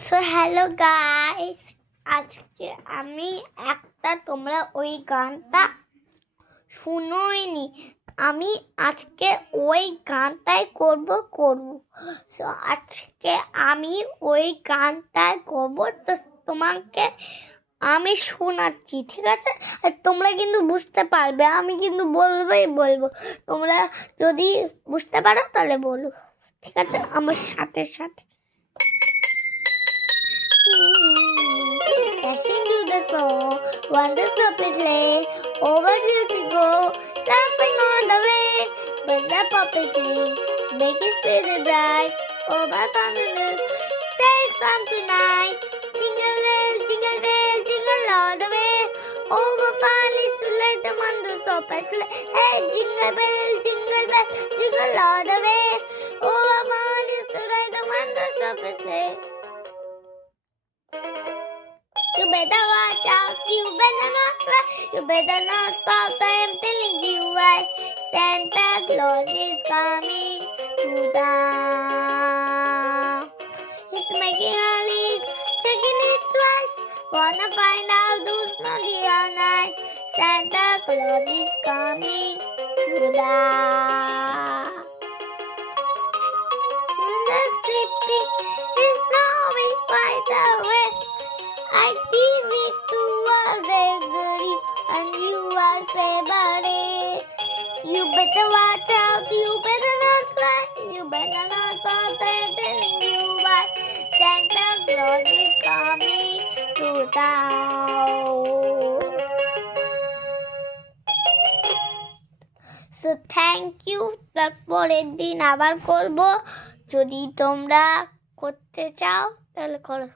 So hello guys, আজকে আমি তোমরা ওই গানটা শুনোইনি, আমি আজকে ওই গানটাই করব। সো আজকে আমি ওই গানটাই করব, তো তোমাকে আমি শোনাচ্ছি, ঠিক আছে? আর তোমরা কিন্তু বুঝতে পারবে, আমি কিন্তু বলবো। তোমরা যদি বুঝতে পারো তাহলে বলো, ঠিক আছে? আমার সাথে সাথে dashing through the snow, when the surface lay, over hills we go, laughing on the way. Birds are popping sing, making spirit bright, over fountain say song tonight. Jingle bell, jingle all the way, over valleys to let the wonder surface lay. Hey, jingle bell, jingle all the way, over valleys to let the wonder surface lay. You better watch out, you better not fly, you better not pout, I am telling you why. Santa Claus is coming to town. He's making a list, checking it twice, gonna find out who's naughty or nice. Santa Claus is coming to town. The sleeping is snowing right away. I give it to all the goody, and you are somebody. You better watch out, you better not cry, you better not pout, I'm telling you why. Santa Claus is coming to town. So thank you. তারপরের দিন আবার করব, যদি তোমরা করতে চাও তাহলে করো।